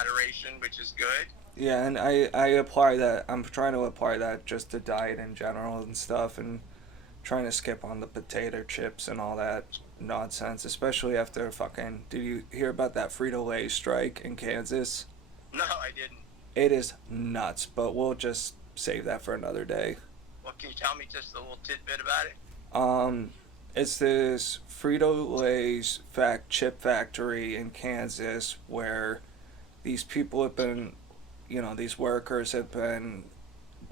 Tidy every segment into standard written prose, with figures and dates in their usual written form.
moderation, which is good. Yeah, and I apply that. I'm trying to apply that just to diet in general and stuff, and trying to skip on the potato chips and all that nonsense, especially after fucking. Did you hear about that Frito-Lay strike in Kansas? No, I didn't. It is nuts, but we'll just save that for another day. Well, can you tell me just a little tidbit about it? Um, it's this Frito-Lay's chip factory in Kansas where these people have been, these workers have been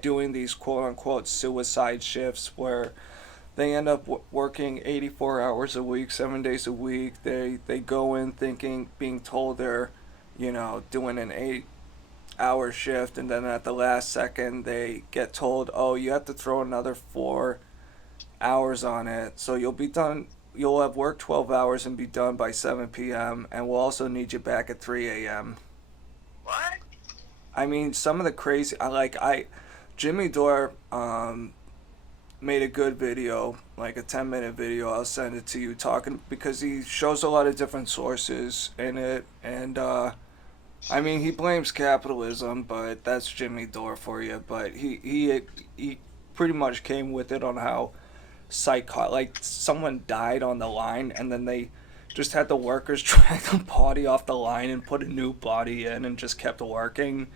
doing these quote unquote suicide shifts where they end up working 84 hours a week, 7 days a week. They go in thinking, being told they're, doing an 8 hour shift, and then at the last second they get told, oh, you have to throw another 4 hours on it. So you'll be done. You'll have worked 12 hours and be done by 7 p.m. And we'll also need you back at 3 a.m. What? I mean, some of the crazy. Jimmy Dore made a good video, like a 10-minute video. I'll send it to you, talking because he shows a lot of different sources in it, and I mean, he blames capitalism, but that's Jimmy Dore for you. But he pretty much came with it on how like someone died on the line, and then they just had the workers drag the body off the line and put a new body in, and just kept working.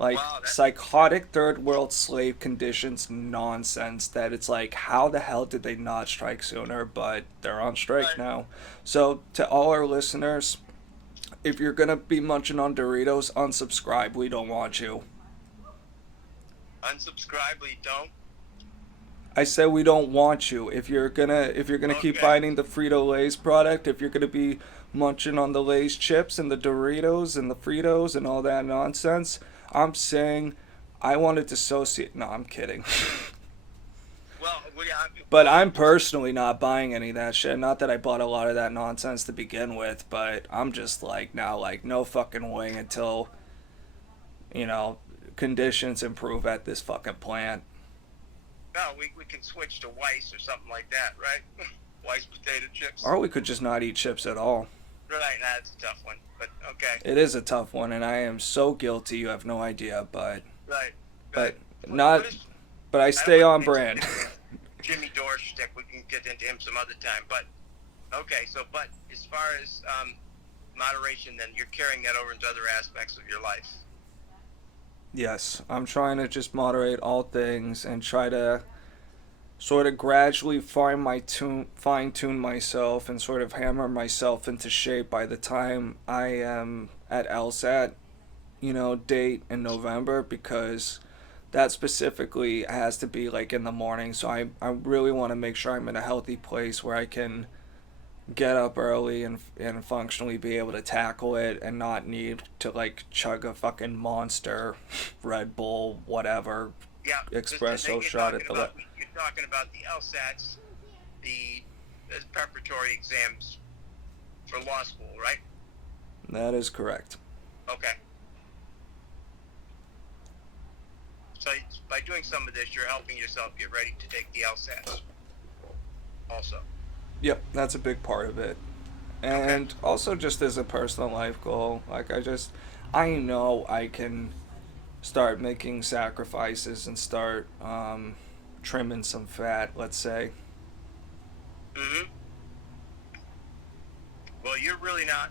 Like Wow, that. psychotic third world slave conditions nonsense that it's like, how the hell did they not strike sooner? But they're on strike But now. So to all our listeners, if you're gonna be munching on Doritos, unsubscribe. We don't want you. unsubscribe, we don't. I said we don't want you. If you're gonna keep Okay. biting the Frito-Lay's product, if you're gonna be munching on the Lay's chips and the Doritos and the Fritos and all that nonsense, I'm saying I want to dissociate. No, I'm kidding. Well, But I'm personally not buying any of that shit. Not that I bought a lot of that nonsense to begin with, but I'm just like now, like, no fucking way until, you know, conditions improve at this fucking plant. no, we can switch to Weiss or something like that, right? Weiss potato chips. Or we could just not eat chips at all. Right, that's a tough one, but okay. It is a tough one, and I am so guilty. You have no idea, Right, right. but What not. is? But I I don't stay want on to get brand. into Jimmy Dore shtick. We can get into him some other time, but okay. So, but as far as moderation, then you're carrying that over into other aspects of your life. Yes, I'm trying to just moderate all things and try to sort of gradually fine tune myself and sort of hammer myself into shape by the time I am at LSAT, date in November, because that specifically has to be like in the morning. So I really want to make sure I'm in a healthy place where I can get up early and functionally be able to tackle it and not need to like chug a fucking monster Red Bull, whatever, Yeah, and then espresso shot at the you're talking about the LSATs, the preparatory exams for law school, right? That is correct. Okay. So by doing some of this, you're helping yourself get ready to take the LSATs. Also. Yep, that's a big part of it. And also just as a personal life goal, like I know I can start making sacrifices and start trimming some fat, let's say. Mm-hmm. Well, you're really not,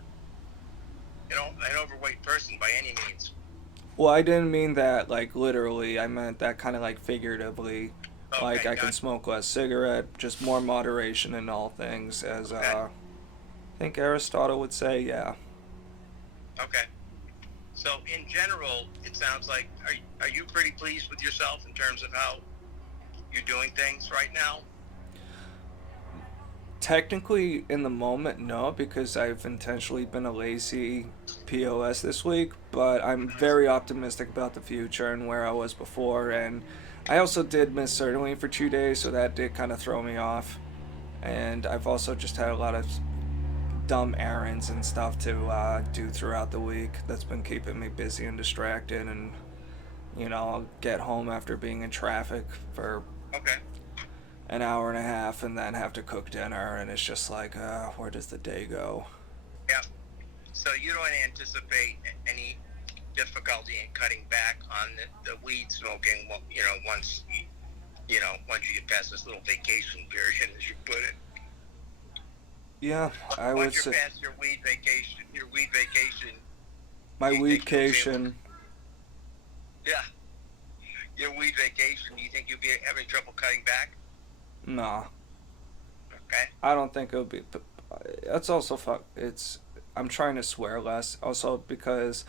an overweight person by any means. Well, I didn't mean that like literally. I meant that kind of like figuratively. Like Okay, I can smoke less cigarette, just more moderation in all things, as okay, I think Aristotle would say. Yeah. okay. So in general, it sounds like are you pretty pleased with yourself in terms of how you're doing things right now? Technically, in the moment, no, because I've intentionally been a lazy POS this week, but I'm very optimistic about the future and where I was before. And I also did miss certainly for 2 days, so that did kind of throw me off. And I've also just had a lot of dumb errands and stuff to do throughout the week that's been keeping me busy and distracted. And, I'll get home after being in traffic for Okay. an hour and a half and then have to cook dinner, and it's just like, where does the day go? Yeah. So you don't anticipate any difficulty in cutting back on the weed smoking. Once once you get past this little vacation period, as you put it. Yeah, I would Once you're say past your weed vacation, my you think you'll be weedcation. yeah, your weed vacation. Do you think you'll be having trouble cutting back? Nah, Okay. I don't think it'll be. That's also fuck. I'm trying to swear less. Also because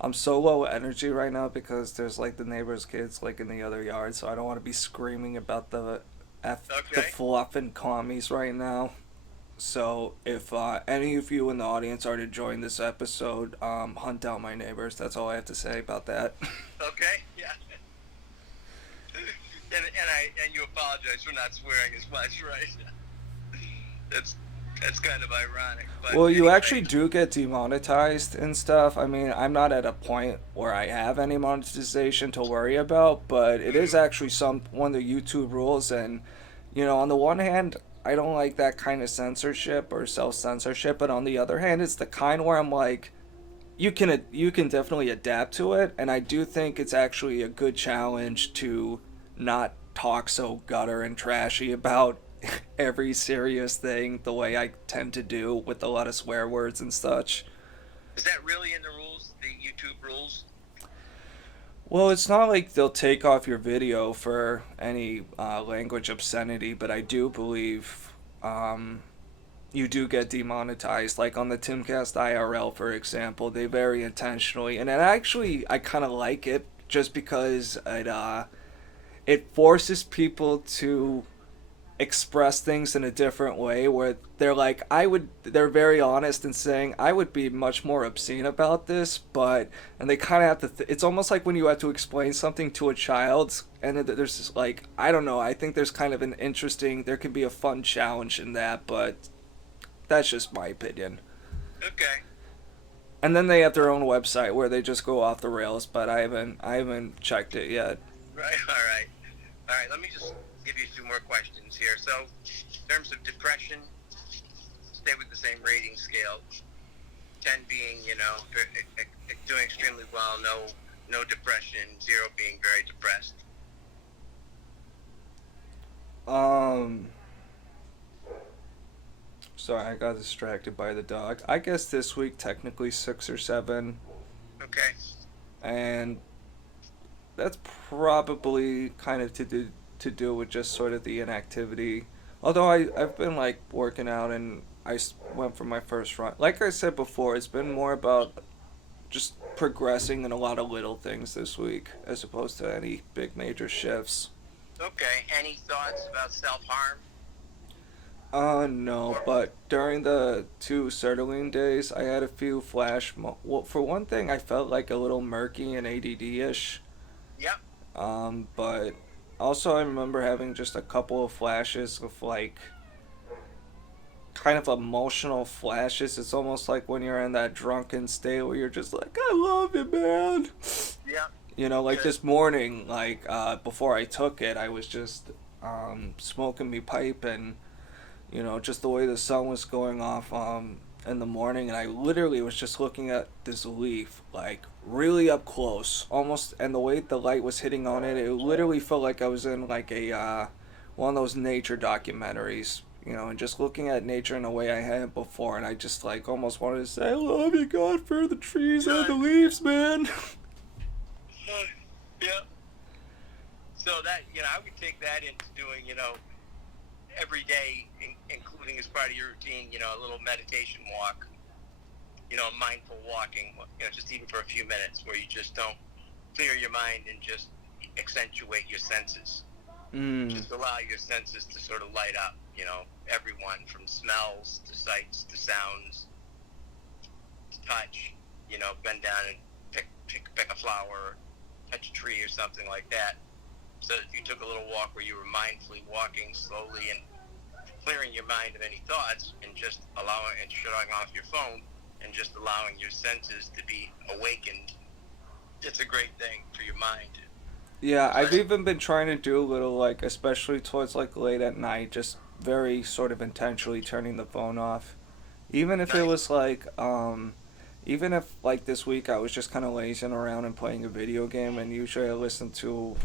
I'm so low energy right now because there's like the neighbors' kids like in the other yard, so I don't want to be screaming about the the Okay. fluffin commies right now. So if any of you in the audience are to join this episode, hunt down my neighbors. That's all I have to say about that. Okay. Yeah. And you apologize for not swearing as much, right? That's kind of ironic. But Well, you anyway, actually do get demonetized and stuff. I mean, I'm not at a point where I have any monetization to worry about, but it is actually one of the YouTube rules. And, on the one hand, I don't like that kind of censorship or self-censorship, but on the other hand, it's the kind where I'm like, you can definitely adapt to it, and I do think it's actually a good challenge to not talk so gutter and trashy about every serious thing the way I tend to do with a lot of swear words and such. is that really in the rules? The YouTube rules? Well, it's not like they'll take off your video for any language obscenity, but I do believe you do get demonetized. Like on the Timcast IRL, for example, they very intentionally, and I kind of like it just because it forces people to express things in a different way where they're very honest in saying I would be much more obscene about this, and they kind of have to it's almost like when you have to explain something to a child, and there's this, like, I don't know, I think there's kind of there can be a fun challenge in that, but that's just my opinion. Okay. And then they have their own website where they just go off the rails, but I haven't checked it yet. Right. All right. Let me just give you two more questions here. So, in terms of depression, stay with the same rating scale. 10 being, doing extremely well, no depression. 0 being very depressed. Sorry, I got distracted by the dog. I guess this week technically 6 or 7, Okay. and that's probably kind of to do with just sort of the inactivity. Although I've been like working out, and went for my first run. Like I said before, it's been more about just progressing in a lot of little things this week as opposed to any big major shifts. Okay. Any thoughts about self-harm? No, but during the 2 Sertraline days, I had a few well, for one thing, I felt like a little murky and ADD-ish. Yep. But also I remember having just a couple of flashes of like kind of emotional flashes. It's almost like when you're in that drunken state where you're just like, I love you, man. Yep. Like this morning, like before I took it, I was just smoking me pipe, and just the way the sun was going off in the morning, and I literally was just looking at this leaf like really up close, almost, and the way the light was hitting on it, it literally felt like I was in like a one of those nature documentaries, and just looking at nature in a way I hadn't before, and I just like almost wanted to say, I love you, God, for the trees and the leaves, man. Yeah. So that, I would take that into doing, every day, including as part of your routine, a little meditation walk, mindful walking, just even for a few minutes where you just don't clear your mind and just accentuate your senses. Just allow your senses to sort of light up, everyone from smells to sights to sounds to touch, bend down and pick a flower, touch a tree or something like that. So if you took a little walk where you were mindfully walking slowly and clearing your mind of any thoughts and just allowing and shutting off your phone and just allowing your senses to be awakened, it's a great thing for your mind. Yeah, I've even been trying to do a little, like, especially towards like late at night, just very sort of intentionally turning the phone off. Even if it Nice. was like, even if like this week I was just kind of lazing around and playing a video game, and usually I listen to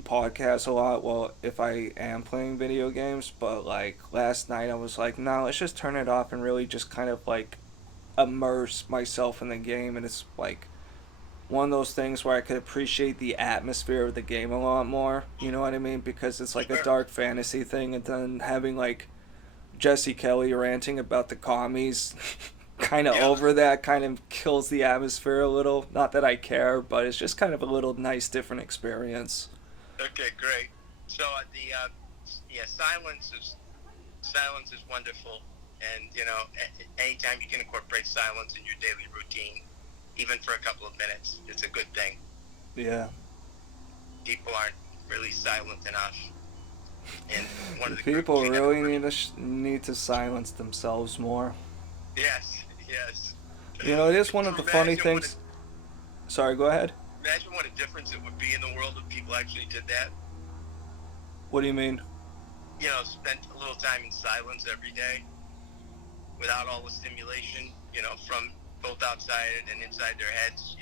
podcasts a lot. Well, if I am playing video games, but like last night I was like, no, let's just turn it off and really just kind of like immerse myself in the game, and it's like one of those things where I could appreciate the atmosphere of the game a lot more. You know what I mean? Because it's like a dark fantasy thing, and then having like Jesse Kelly ranting about the commies kind of over that kind of kills the atmosphere a little. Not that I care, but it's just kind of a little nice different experience. Okay, great. So silence is wonderful, and anytime you can incorporate silence in your daily routine, even for a couple of minutes, it's a good thing. Yeah. People aren't really silent enough. And one of the people really need to silence themselves more. Yes. You know, it is one of the funny things. Sorry, go ahead. Imagine what a difference it would be in the world if people actually did that. What do you mean? Spent a little time in silence every day, without all the stimulation, from both outside and inside their heads.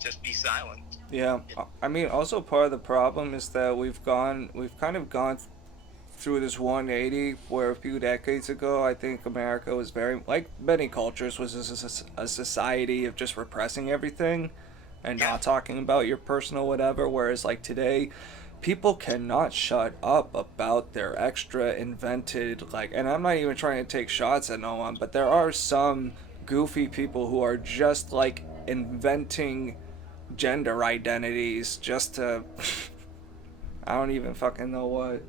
Just be silent. Yeah, I mean, also part of the problem is that we've kind of gone through this 180 where a few decades ago, I think America was very, like many cultures, was a society of just repressing everything and not talking about your personal whatever, whereas like today, people cannot shut up about their extra invented, like, and I'm not even trying to take shots at no one, but there are some goofy people who are just like inventing gender identities just to I don't even fucking know what.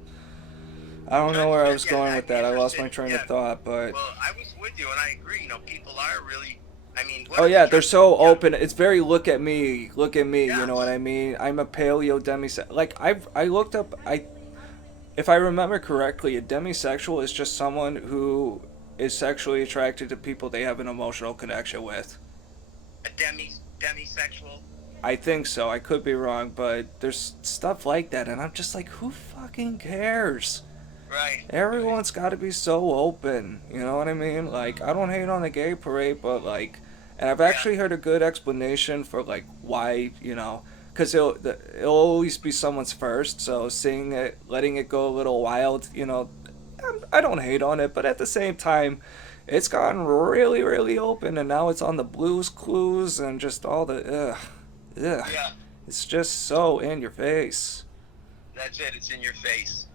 I don't know where I was going with that. I lost my train of thought, but well, I was with you and I agree. People are really, oh yeah, they're so open. It's very look at me, Yes. you know what I mean? I'm a paleo demisexual. Like I looked up, if I remember correctly, a demisexual is just someone who is sexually attracted to people they have an emotional connection with. A demisexual. I think so. I could be wrong, but there's stuff like that, and I'm just like, who fucking cares? Right. Everyone's got to be so open. You know what I mean? Like, I don't hate on the gay parade, but like, and I've actually heard a good explanation for like why, because it'll always be someone's first. So seeing it, letting it go a little wild, I don't hate on it, but at the same time, it's gotten really, really open, and now it's on the Blues Clues and just all the ugh. Yeah. It's just so in your face. That's it. It's in your face.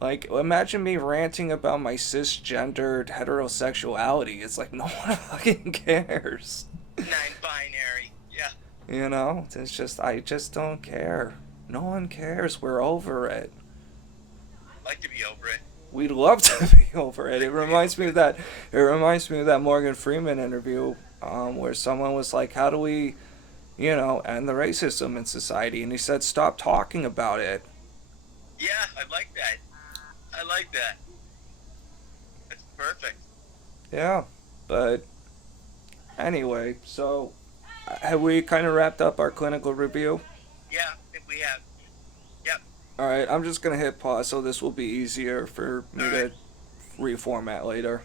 Like, imagine me ranting about my cisgendered heterosexuality. It's like, no one fucking cares. Non-binary. Yeah. It's just, I just don't care. No one cares. We're over it. I'd like to be over it. We'd love to be over it. It reminds me of that Morgan Freeman interview, where someone was like, how do we, end the racism in society? And he said, stop talking about it. Yeah, I like that. That's perfect. Yeah, but anyway, so have we kind of wrapped up our clinical review? Yeah, I think we have. Yep. Alright, I'm just going to hit pause so this will be easier for me to reformat later.